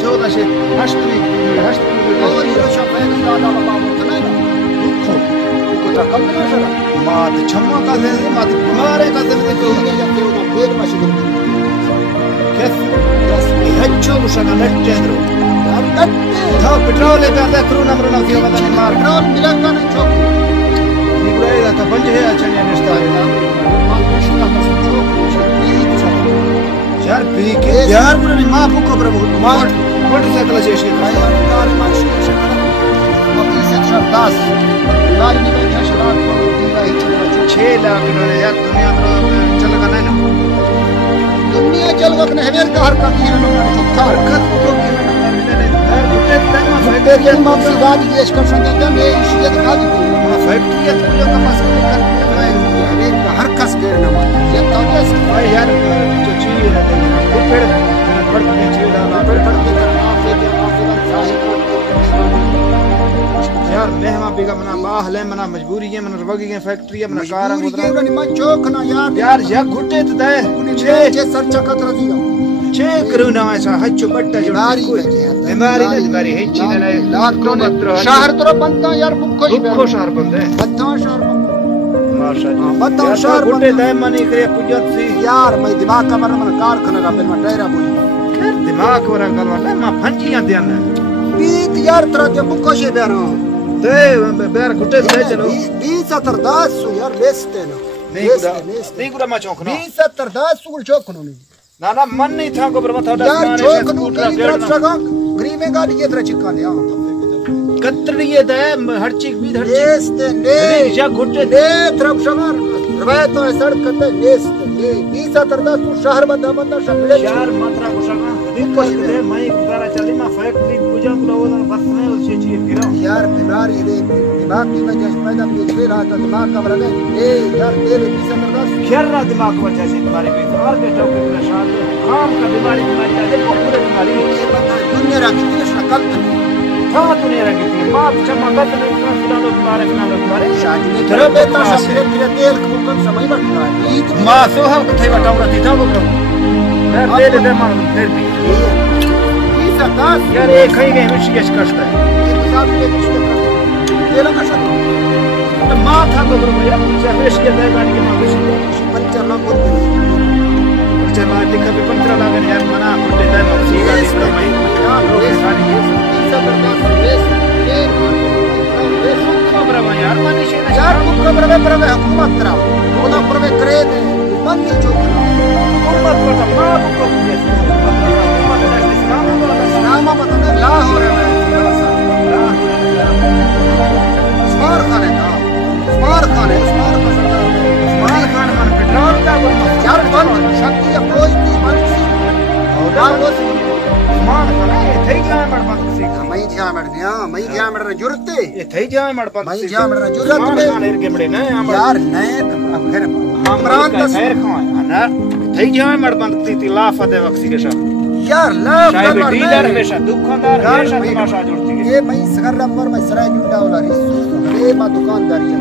शोधा से हस्ती और ये शफे दादा बाबा बोलते हैं ना दुखो को तो कम ना सर मात छम्मा का दे मात बीमारे का दे तो ये जब ते उधर पेट मशीन कैसे ये हच्चो मुशना नट्टे अंदर यार नट्टे था पेट्रोल ले पे क्रू नंबर ना दियो बता नहीं मार पेट्रोल मिलेगा नहीं चौक निकलेगा तो बंद है अच्छा नहीं निस्ता है मां कृष्णा का चौक यार पी के यार पूरी मां भूखो प्रभु मार मोटरसाइकिल से शेष भाई कार मार्श से मम्मी से शब्दास लाल निवे छशरात को दीदा ही 6 लाख यार दुनिया तो चलेगा नहीं ना दुनिया चल वक्त है मेरे घर का गिरन था हरकत को गिरन यार गुटे तक में फैक्ट्री के मामले गाड़ी देश कर संगे तो मैं इसी का गाड़ी को फैक्ट्री है तो का पास कर अरे हर कस गिरना मार ये तो देश भाई यार जो चीज है वो पेड़ पड़ के चीज डाला पेड़ पड़ के माफी के साहिब यार मेहमा बिगा मना बाहले मना मजबूरी है मना रवगी है फैक्ट्री है मना कार मुद्रा नहीं मैं चौक ना यार या घुटे तो दे छे सर चकत रही हो छे करू ना ऐसा हच्चो बट्टा जो बीमारी है चीज ने लाख करोड़ शहर तो बनता यार बुखो शहर बनते बता शहर माशाल्लाह बता शहर घुटे दे मनी करे पुजत सी यार मैं दिमाग का मन कारखाना का मैं टायरा बोली दिमाग वरा गलवा मैं फंजियां देना बीत यार तरह के बुखो से बेरो ते बेर घुटे से चलो 20 यार बेचते ना नहीं गुरा मा चौक ना 20 सूल चौक नो ना ना मन नहीं था को बता यार चौक नो की तरफ सगा गरीब में गाड़ी ये तरह चिपका दिया कतरिए दे हर चीज भी हर चीज ने या घुटे दे तरफ सगा रवायत तो सड़क करते बेचते ये 20 शहर बंदा शहर यार मात्रा को सगा कोई दे मैं गुजारा चली मा फैक्ट्री पूजा को बस में उसे चीज गिरा यार बीमारी रे दिमाग की वजह से पैदा भी रहा था दिमाग का बरग ए यार तेरे 20 खेल रहा दिमाग की वजह से बीमारी पे और के टोके परेशान काम का बीमारी आ देखो पूरे बीमारी ये पता दुनिया रा कितनी शक्ल था दुनिया रा कितनी मां चमकत नहीं फिरानो बीमारी शादी में तेरे बेटा सब तेरे तेल को कम समय बढ़ता है मां सोहा कथे बताऊं रही था वो यार तेरे दे मां फिर भी 20 यार एक कहीं गए विषय कष्ट है एक साथ में कुछ तेरा का शब्द तो मां था तो बरो यार मुझे विषय दे गाड़ी के मां विषय 55 लाख बोल चल मां दिखा भी 15 लाख यार मना फुटे दे मां सी गाड़ी पर मैं लोग सारी 20 खबर यार मानी से यार खबर में हुकूमत कराओ ओना पर में करे दे मन नहीं चोकना हुकूमत को मां को नामा बताना ला हो रहा है स्मार खान है ना स्मार खान मन पेट्रोल का यार बंद शक्ति या कोई भी मर्जी और वो स्मार खान है थे क्या मड़ मत से मैं जा मड़ जरूरत है ये थे जा मड़ मत मैं जा मड़ जरूरत है खान के बड़े ना यार नए खैर हमरान का खैर खान ना थे जा मड़ मत ती लाफा दे वक्सी के साथ यार लाभ चाहे डीलर हमेशा दुकानदार हमेशा तमाशा जोड़ती है ये मैं सगर नंबर में सराय जुटा वाला ये मैं दुकानदारी है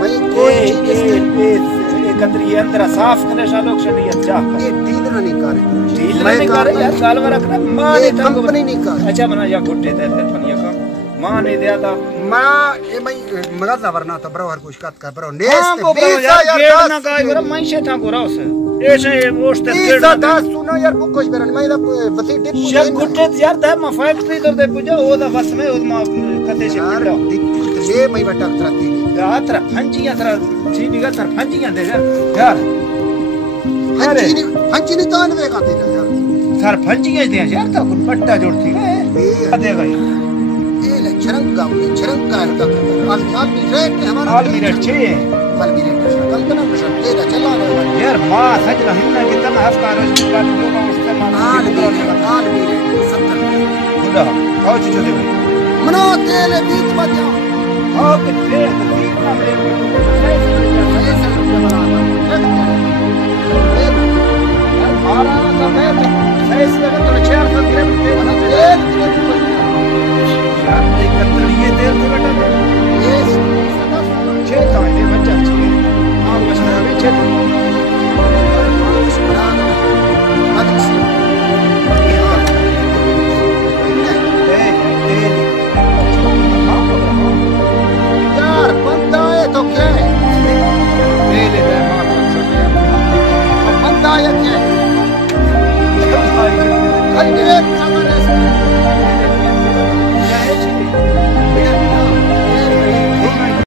मैं कोई चीज कतरी अंदर साफ करने सा लोग से नहीं अच्छा ये डीलर नहीं करे यार साल भर रखना मां ने कंपनी नहीं कर अच्छा बना या घुटे दे फनिया का मां ने दिया था मां ये मैं मगर ना वरना तो बरो हर कुछ काट कर बरो नेस यार गेट ना का यार मैं से था को राव से ऐसे ओस्ते गेट ना सुनो यार कुछ बेरन मैं बसी टिप या घुटे यार दा मैं फैक्ट्री कर दे पूजा ओ दा बस में ओ मां कते से पिटा ये मैं बटा तरती यार तरह फंजियां तरह जी बिगा तरह फंजियां दे यार फंजी नहीं तो अनवे का दे यार सर फंजियां दे यार तो पट्टा जोड़ती है देगा ये ले छरंगा का आल भी रेट हमारा आल भी रेट चाहिए आल भी रेट कल्पना कर सकते हैं चला यार मां सच रहिना कि तम हफ्ता रोज का लोग इस्तेमाल आल भी रेट 70 खुदा आओ चीजों दे मनो तेल बीच मत जाओ आओ के तेल बीच ना दे यार मारा ना मैं सही से तो 400 ग्राम तेल बना तेल यार नहीं कतरी ये तेल तो बेटा